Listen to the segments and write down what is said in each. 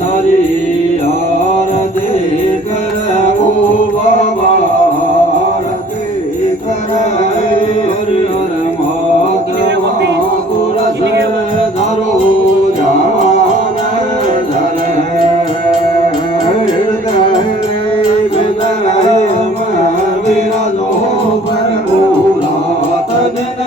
धारी आरती करो बाबा आरती करे हर हर महादेव तुलस धरो ध्यान धरे हृदय में विराजो प्रभुरात दिन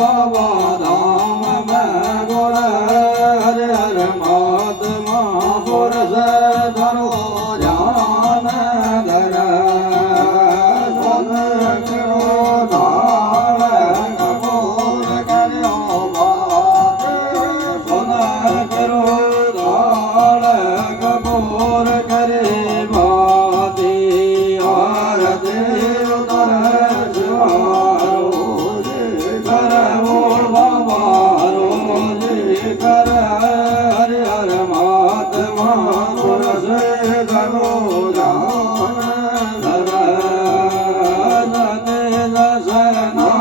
Baba Dhamma Gora Hare Hare Ma પુરુષ ધનો જાન ધર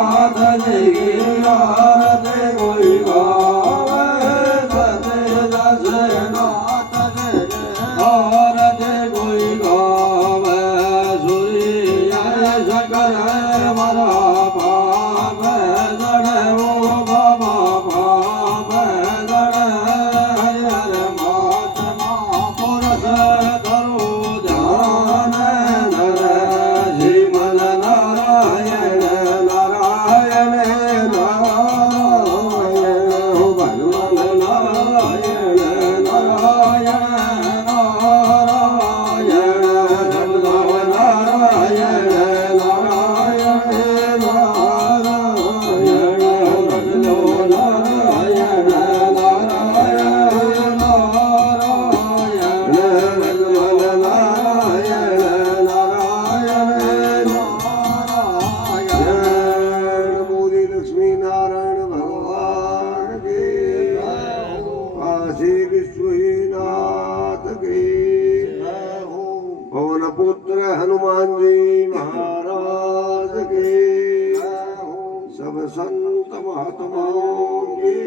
દશનાથજી આરતે કોઈ ગાવે આરતે કોઈ ગાવે સૂર્ય શંકર મારા પાપ જડે ઓ બાબા પાપ જડે હરે મહાત્મા પુરુષ ધરો ધ્યાન ધર શ્રીમદ નારાયણ નારાયણ નારાયણ હો ભગવાન નારાયણ નારાયણ નારાયણ શબ્દો નારાયણ નારાયણ નારાયણ શબ્દો નારાયણ નારાયણ નારાયણ ભગવાન નારાયણ નારાયણ નારાયણ મોદી લક્ષ્મી નારાયણ ભગવાન કી કાશી વિશ્વનાથ કી પવન પુત્ર હનુમાનજી મહારાજ કી सब संत महात्माओं की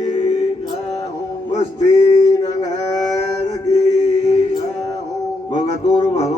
बस्ती नगर की भगतुर भगवान